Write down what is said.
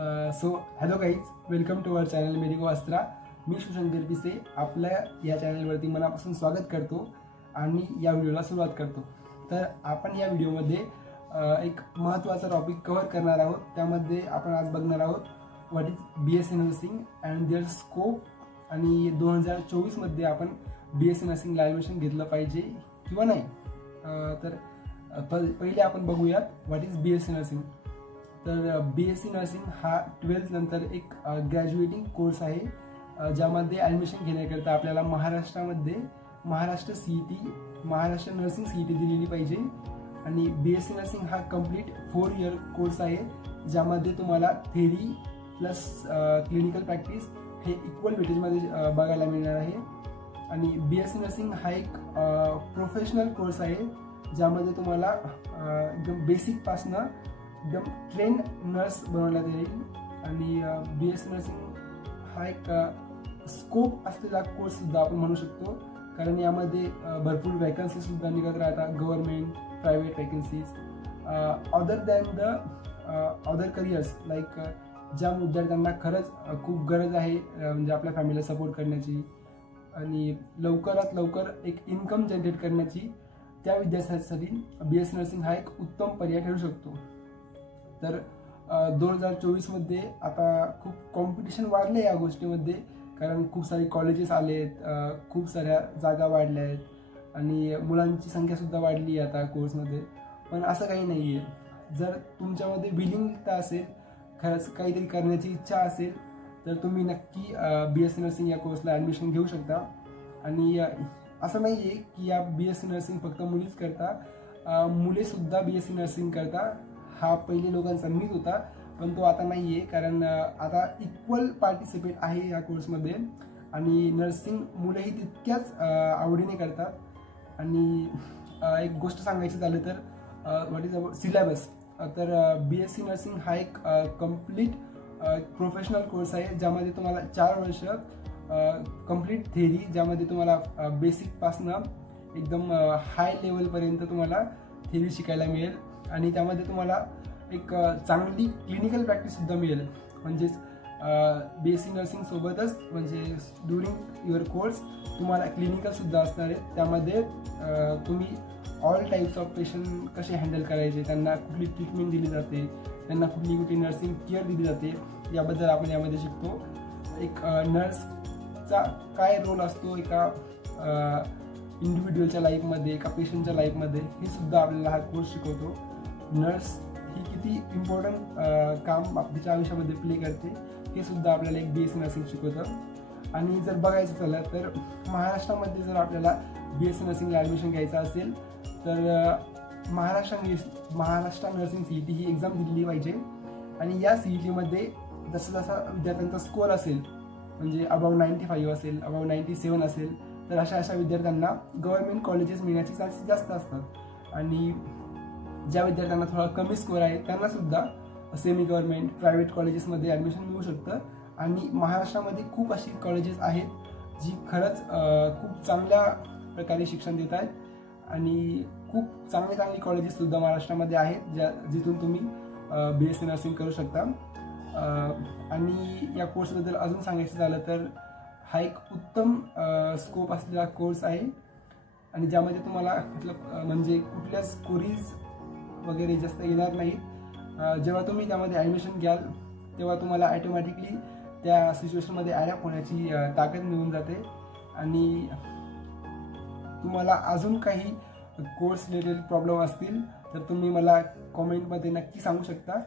So hello guys, welcome to our channel Medico Astra. मी शिवशंकर पिसे आपल्या या चॅनलवरती मनापासून स्वागत करतो आणि या व्हिडिओला सुरुवात करतो। तर आपण या व्हिडिओमध्ये एक महत्त्वाचा टॉपिक कव्हर करणार आहोत। त्यामध्ये आपण आज बघणार आहोत what is BSc nursing and their scope, आणि 2024 मध्ये आपण BSc नर्सिंगला ॲडमिशन घेतलं पाहिजे किंवा नाही। तर पहिले आपण बघूयात व्हॉट इज BSc नर्सिंग। तर BSc नर्सिंग हा 12th नंतर एक ग्रॅज्युएटिंग कोर्स आहे, ज्यामध्ये ॲडमिशन घेण्याकरता आपल्याला महाराष्ट्रामध्ये महाराष्ट्र नर्सिंग CET दिलेली पाहिजे। आणि BSc नर्सिंग हा कंप्लीट 4 इयर कोर्स आहे, ज्यामध्ये तुम्हाला थेरी प्लस क्लिनिकल प्रॅक्टिस हे इक्वल वेटेजमध्ये बघायला मिळणार आहे। आणि BSc नर्सिंग हा एक प्रोफेशनल कोर्स आहे, ज्यामध्ये तुम्हाला एकदम बेसिकपासनं एकदम ट्रेन नर्स बनवण्यात येईल। आणि BSc नर्सिंग हा एक स्कोप असलेला कोर्स सुद्धा आपण म्हणू शकतो, कारण यामध्ये भरपूर वॅकन्सी सुद्धा निघत राहतात, government private vacancies other than the other careers. Like ज्या विद्यार्थ्यांना खरंच खूप गरज आहे म्हणजे आपल्या फॅमिलीला सपोर्ट करण्याची आणि लवकरात लवकर एक इन्कम जनरेट करण्याची, त्या विद्यार्थ्यांसाठी BSc नर्सिंग हा एक उत्तम पर्याय ठरू शकतो। तर 2024 मध्ये आता खूप कॉम्पिटिशन वाढले या गोष्टीमध्ये, कारण खूप सारे कॉलेजेस आलेत, खूप साऱ्या जागा वाढल्या आहेत आणि मुलांची संख्या सुद्धा वाढली आहे आता कोर्समध्ये। पण असं काही नाही आहे, जर तुमच्यामध्ये विलिंगता असेल, खरंच काहीतरी करण्याची इच्छा असेल, तर तुम्ही नक्की BSc नर्सिंग या कोर्सला ॲडमिशन घेऊ शकता। आणि असं नाही आहे की या BSc नर्सिंग फक्त मुलीच करता, मुलेसुद्धा BSc नर्सिंग करता। हा पहिले लोकांचा मिथ होता, पण तो आता नाही आहे, कारण आता इक्वल पार्टिसिपेट आहे या कोर्समध्ये आणि नर्सिंग मुलेही तितक्याच आवडीने करतात। आणि एक गोष्ट सांगायची झालं तर व्हॉट इज अबाउट सिलेबस। तर BSc नर्सिंग हा एक कम्प्लीट प्रोफेशनल कोर्स आहे, ज्यामध्ये तुम्हाला 4 वर्ष कम्प्लीट थेरी, ज्यामध्ये तुम्हाला बेसिकपासनं एकदम हाय लेवलपर्यंत तुम्हाला थेरी शिकायला मिळेल। आणि त्यामध्ये तुम्हाला एक चांगली क्लिनिकल प्रॅक्टिससुद्धा मिळेल। म्हणजेच BSc नर्सिंग सोबतच म्हणजे ड्युरिंग युअर कोर्स तुम्हाला क्लिनिकलसुद्धा असणार आहे। त्यामध्ये तुम्ही ऑल टाईप्स ऑफ पेशंट कसे हँडल करायचे, त्यांना कुठली ट्रीटमेंट दिली जाते, त्यांना कुठली नर्सिंग केअर दिली जाते, याबद्दल आपण यामध्ये शिकतो। एक नर्सचा काय रोल असतो एका इंडिव्हिज्युअलच्या लाईफमध्ये, एका पेशंटच्या लाईफमध्ये, हे सुद्धा आपल्याला हा कोर्स शिकवतो। नर्स ही किती इम्पॉर्टंट काम तिच्या आयुष्यामध्ये प्ले करते, हे सुद्धा आपल्याला एक BSc नर्सिंग शिकवतं। आणि जर बघायचं झालं तर महाराष्ट्रामध्ये जर आपल्याला BSc नर्सिंगला ॲडमिशन घ्यायचं असेल, तर महाराष्ट्र नर्सिंग CET ही एक्झाम दिली पाहिजे। आणि या CET मध्ये जसा जसा विद्यार्थ्यांचा स्कोअर असेल, म्हणजे अबाव 95 असेल, अबाव 97 असेल, तर अशा विद्यार्थ्यांना गव्हर्नमेंट कॉलेजेस मिळण्याचे चान्सेस जास्त असतात। आणि ज्या विद्यार्थ्यांना थोडा कमी स्कोअर आहे, त्यांना सुद्धा सेमी गव्हर्नमेंट प्रायव्हेट कॉलेजेसमध्ये ॲडमिशन मिळू शकतं। आणि महाराष्ट्रामध्ये खूप अशी कॉलेजेस आहेत जी खरंच खूप चांगल्या प्रकारे शिक्षण देत आहेत। आणि खूप चांगली कॉलेजेससुद्धा महाराष्ट्रामध्ये आहेत, जिथून तुम्ही BSc नर्सिंग करू शकता। आणि या कोर्सबद्दल अजून सांगायचं झालं तर हा एक उत्तम स्कोप असलेला कोर्स आहे, आणि ज्यामध्ये तुम्हाला म्हणजे कुठल्याच क्वेरीज वगैरे जास्त येणार नाहीत। जेव्हा तुम्ही त्यामध्ये ॲडमिशन घ्याल, तेव्हा तुम्हाला ॲटोमॅटिकली त्या सिच्युएशनमध्ये ॲडॅप्ट होण्याची ताकद मिळून जाते। आणि तुम्हाला अजून काही कोर्स रिलेटेड प्रॉब्लेम असतील तर तुम्ही मला कॉमेंटमध्ये नक्की सांगू शकता।